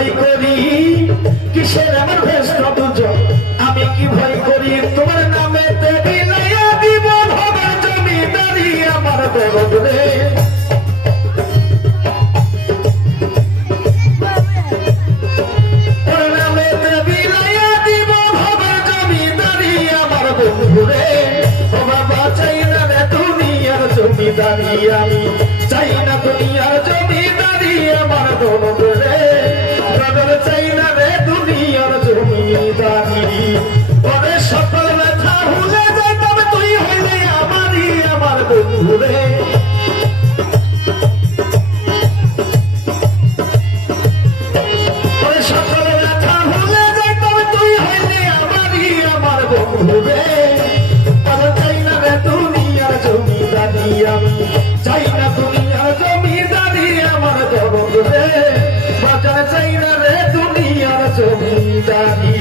ভয় করি কিসের আমার ভেস্ট দুজন আমি কি ভয় করি তোমার নামে বিলাইয়া দিব ভবের জমিদারি আমার দরদ রে ওর নামে বিলাইয়া দিব ভবের জমিদারি আমার বন্ধু রে ও বাবা চাই না রে দুনিয়ার জমিদারি আমি চাই না দুনিয়ার জমিদারি আমার দরদ রে দরদ চাই না রে দুনিয়ার জমিদারি ওরে সকল ব্যথা ভুলে যাই তবে তুই হইলে আমারই আমার বন্ধু রে ওরে সকল ব্যথা ভুলে যাই তবে তুই হইলে আমারই আমার বন্ধু রে চাই না রে দুনিয়ার জমিদারি আমি চাই না দুনিয়ার জমিদারি আমার দরদ রে বাজার চাই না রে দুনিয়ার জমিদারি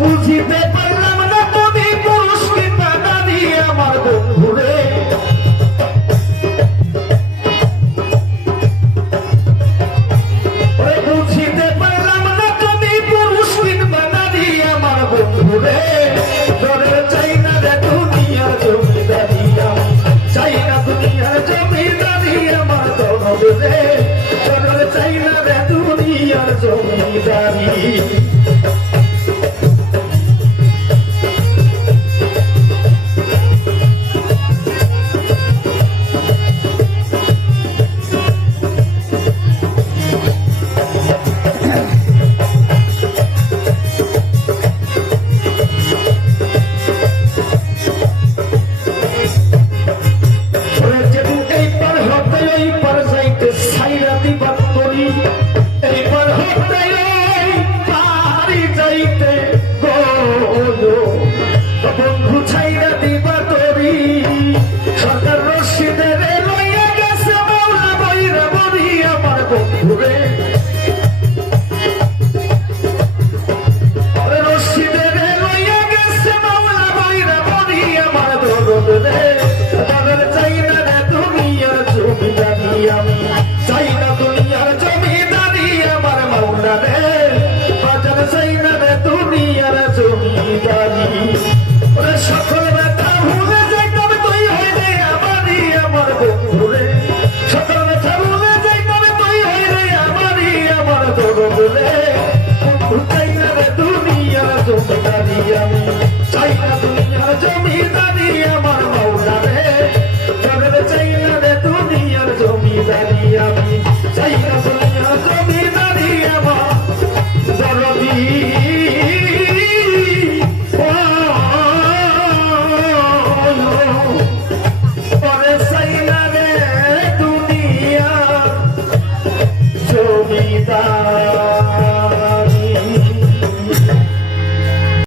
বুঝিতে পারলাম না তুমি পুরুষ কিংবা নারী আমার বন্ধু রে বুঝিতে পারলাম না তুমি পুরুষ কিংবা নারী আমার বন্ধু রে ডরে চাই না রে দুনিয়ার জমিদারি চাই না দুনিয়ার জমিদারি আমার দরদ রে ডরে চাই না রে দুনিয়ার জমিদারি বন্ধু ছাইরা দিবা তোরি সরকার রশিদের লইয়া গেছে মৌলা বইরা বলি আমার বন্ধু রে